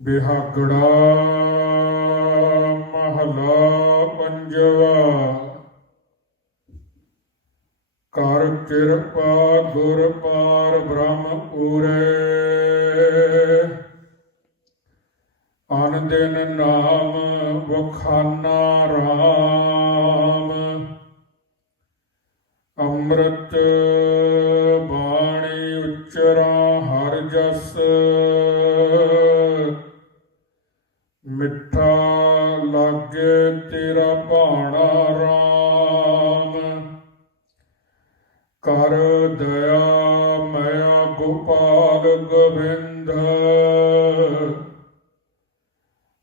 ਬਿਹਾਗੜਾ ਮਹਲਾ ਪੰਜਵਾ। ਕਰ ਕਿਰਪਾ ਗੁਰ ਪਾਰ ਬ੍ਰਹਮ ਪੂਰੇ। ਅਨ ਦਿਨ ਨਾਮ ਵਖਾਨਾ ਰਾਮ। ਅੰਮ੍ਰਿਤ ਮਿੱਠਾ ਲਾਗੇ ਤੇਰਾ ਭਾਣਾ RAM ਕਰ ਦਇਆ ਮਇਆ ਗੋਪਾਲ ਗੋਬਿੰਦ।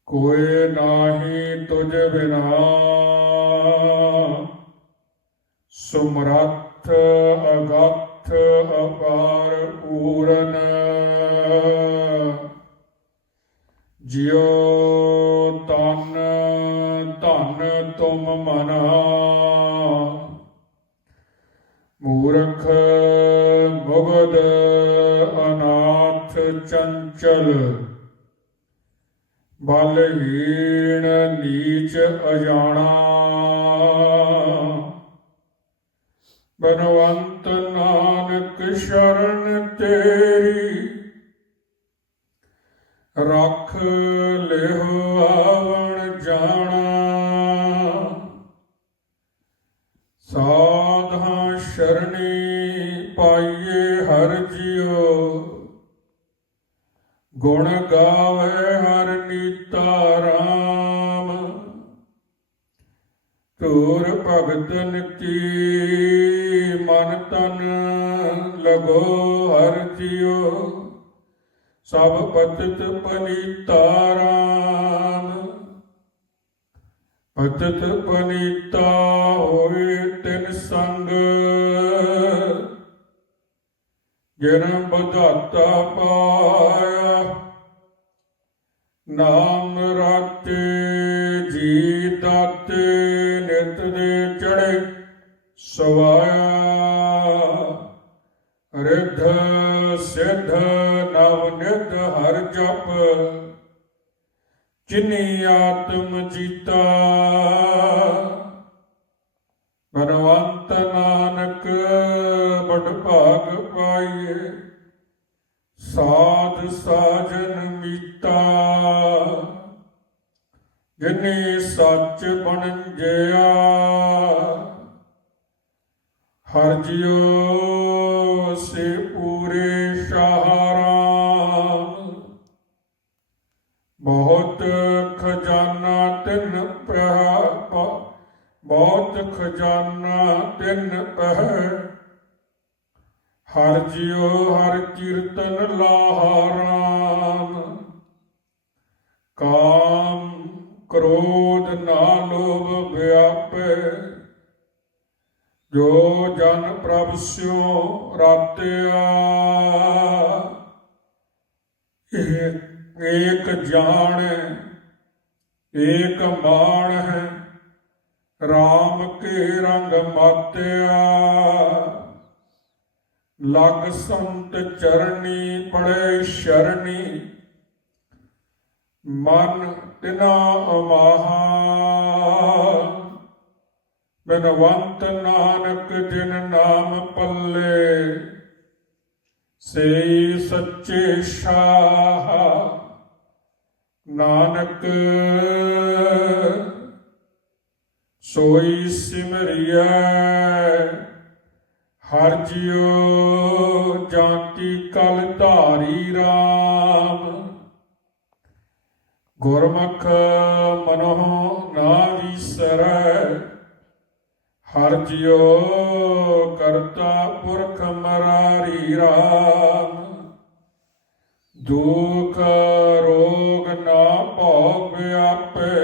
ਕੋਏ ਨਾਹੀ ਤੁਝ ਬਿਨਾ। ਸੁਮਰੱਥ ਅਗੱਥ ਅਪਾਰ ਪੂਰਨ। ਜਿਉ ਤਨ ਧਨ ਤੁਮ ਮਨਾ। ਮੂਰਖ ਮੁਗਦ ਅਨਾਥ, ਚੰਚਲ। ਬਲਹੀਣ, ਨੀਚ, ਅਜਾਣਾ। ਬਨਵੰਤ ਨਾਨਕ ਸ਼ਰਨ ਤੇਰੀ। ਰੱਖ ਲਿਹੁ ਆਵਣ ਜਾਣਾ। ਸਾਧਾਂ ਸ਼ਰਣੀ ਪਾਈਏ ਹਰ ਜਿਉ। ਗੁਣ ਗਾਵੇ ਹਰ ਨੀਤਾ ਰਾਮ। ਧੂਰ ਭਗਤਨ ਕੀ ਮਨ ਤਨ ਲਗੋ ਹਰ ਜਿਉ। ਸਭ ਪਤਿਤ ਪਨੀਤਾ ਰਾਮ ਪਤਿਤ ਪਨੀਤਾ ਹੋਏ ਤਿਨ ਸੰਗ। ਜਨਮ ਬਧਾਤਾ ਪਾਇਆ। ਨਾਮ ਰਾਤੇ ਜੀ ਦਾਤੇ ਨਿਤ ਦੇ ਚੜੇ ਸਵਾਇਆ। ਰਿੱਧ ਸਿੱਧ ਹਰ ਜਪ ਜਿਨੀ ਆਤਮ ਜੀਤਾ। ਬਨਵੰਤ ਨਾਨਕ ਬੜ ਭਾਗ ਪਾਈਏ, ਸਾਧ ਸਾਜਨ ਮੀਤਾ। ਜਿਨੀ ਸੱਚ ਬਣ ਬਣਜਿਆ, ਹਰ ਜਿਉ ਖਜ਼ਾਨਾ ਤਿੰਨ ਪਿਆ ਬਹੁਤ ਖਜ਼ਾਨਾ ਤਿੰਨ ਪਹਿ ਹਰ ਜਿਉ ਹਰ ਕੀਰਤਨ ਲਾਹਾਰਾਮ ਕਾਮ ਕ੍ਰੋਧ ਨਾ ਲੋਭ ਵਿਆਪੇ। ਜੋ ਜਨ ਪ੍ਰਭ ਸਿਉ ਰਾਤਿਆ। ਏਕ ਜਾਣ ਏਕ ਮਾਣ ਹੈ RAM ਕੇ ਰੰਗ ਮਾਤਿਆ। ਲਗ ਸੰਤ ਚਰਣੀ ਪੜੇ ਸ਼ਰਣੀ ਮਨ ਤਿਨਾ ਅਮਾਹਾ। ਬਿਨਵੰਤ ਨਾਨਕ ਜਿਨ ਨਾਮ ਪੱਲੇ ਸੇ ਸੱਚੇ ਸ਼ਾਹ। ਨਾਨਕ, ਸੋਈ ਸਿਮਰਿਐ, ਹਰ ਜਿਉ ਜਾਂਤੀ ਕਲ ਧਾਰੀ RAM ਗੁਰਮੁਖ ਮਨੋ ਨਾ ਵਿਸਰੈ, ਹਰ ਜਿਉ ਕਰਤਾ ਪੁਰਖ ਮਰਾਰੀ RAM ਦੁਖ ਰੋ ਵਿਆਪੇ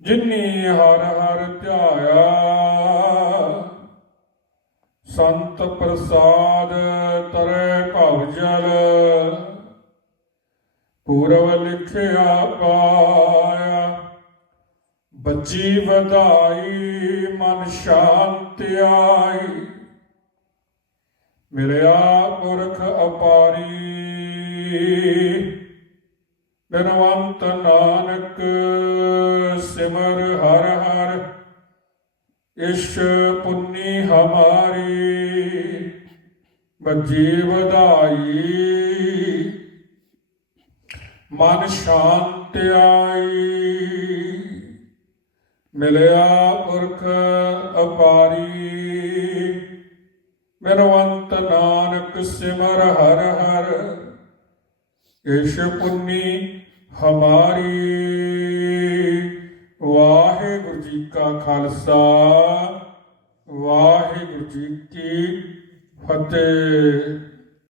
ਜਿਨੀ ਹਰ ਹਰ ਧਿਆਇਆ। ਸੰਤ ਪ੍ਰਸਾਦ ਤਰੇ ਭਵ ਜਲ, ਪੂਰਵ ਲਿਖਿਆ ਪਾਇਆ। ਬੱਜੀ ਵਧਾਈ, ਮਨ ਸ਼ਾਂਤੀ ਆਈ। ਮਿਲਿਆ ਪੁਰਖ ਅਪਾਰੀ। ਬਿਨਵੰਤ ਨਾਨਕ, ਸਿਮਰ ਹਰ ਹਰ, ਇਸ਼ ਪੁੰਨੀ ਹਮਾਰੀ ਬੱਜੀ ਵਧਾਈ। ਮਨ ਸ਼ਾਂਤ ਆਈ, ਮਿਲਿਆ ਪੁਰਖ ਅਪਾਰੀ। ਬਿਨਵੰਤ ਨਾਨਕ, ਸਿਮਰ ਹਰ ਹਰ ਇਸ਼ ਪੁੰਨੀ ਹਮਾਰੀ। ਵਾਹਿਗੁਰੂ ਜੀ ਕਾ ਖਾਲਸਾ ਵਾਹਿਗੁਰੂ ਜੀ ਕੀ ਫਤਿਹ।